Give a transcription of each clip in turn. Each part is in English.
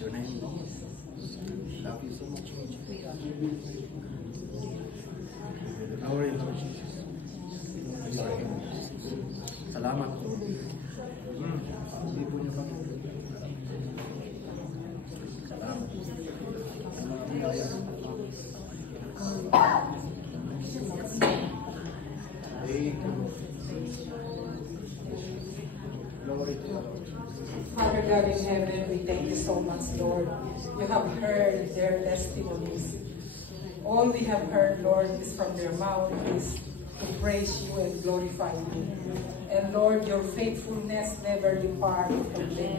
your name, Lord. Love you so much, Lord Jesus. Glory, Lord Jesus. Salamat, Lord. Libo niyo kami. Salamat. Father God in heaven, we thank you so much, Lord. You have heard their testimonies. All we have heard, Lord, is from their mouth is to praise you and glorify you. And Lord, your faithfulness never depart from them.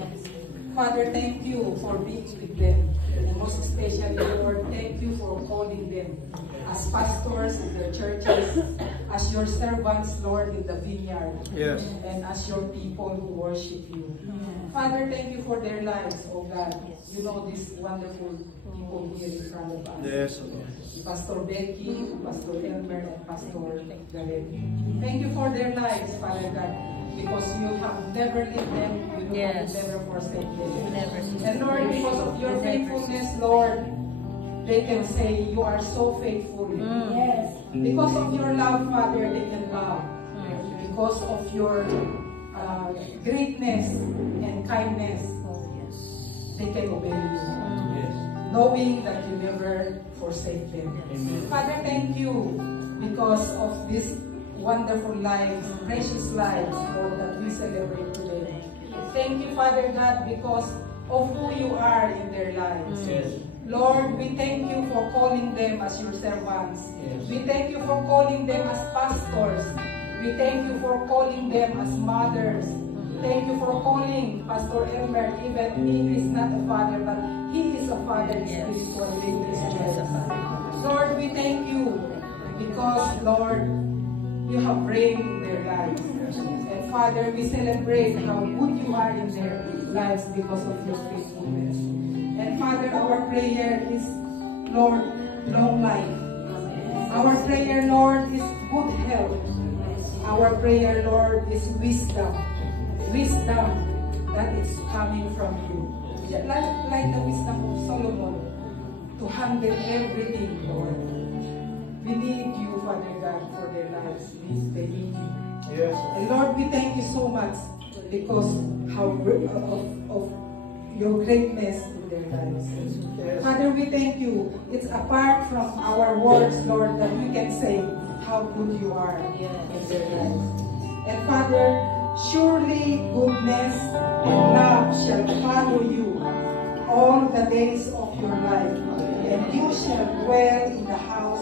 Father, thank you for being with them. And most especially, Lord, thank you for calling them as pastors in their churches, as your servants, Lord, in the vineyard, Yes. and as your people who worship you. Father, thank you for their lives, oh God. You know these wonderful people here in front of us. Yes, Lord. Pastor Becky, Pastor Elmer, and Pastor Gareth. Thank you for their lives, Father God, because you have never left them, you have never forsake them. And Lord, because of your faithfulness, Lord, they can say you are so faithful. Yes. Because of your love, Father, they can love. Because of your greatness and kindness, they can obey you. Knowing that you never forsake them. Amen. Father, thank you because of these wonderful lives, precious lives, Lord, that we celebrate today. Thank you, Father God, because of who you are in their lives. Yes. Lord, we thank you for calling them as your servants. Yes. We thank you for calling them as pastors. We thank you for calling them as mothers. Thank you for calling Pastor Elmer, even he is not a father, but he is a father spiritually in this church. Lord, we thank you because, Lord, you have reigned in their lives. And Father, we celebrate how good you are in their lives because of your faithfulness. And Father, our prayer is, Lord, long life. Our prayer, Lord, is good health. Our prayer, Lord, is wisdom. Wisdom that is coming from you. Like the wisdom of Solomon to handle everything, Lord. We need you, Father God, for their lives. They need you. Yes. And Lord, we thank you so much because of your greatness in their lives. Yes. Father, we thank you. It's apart from our words, Lord, that we can say how good you are in their lives. And Father, surely goodness and love shall follow you all the days of your life, and you shall dwell in the house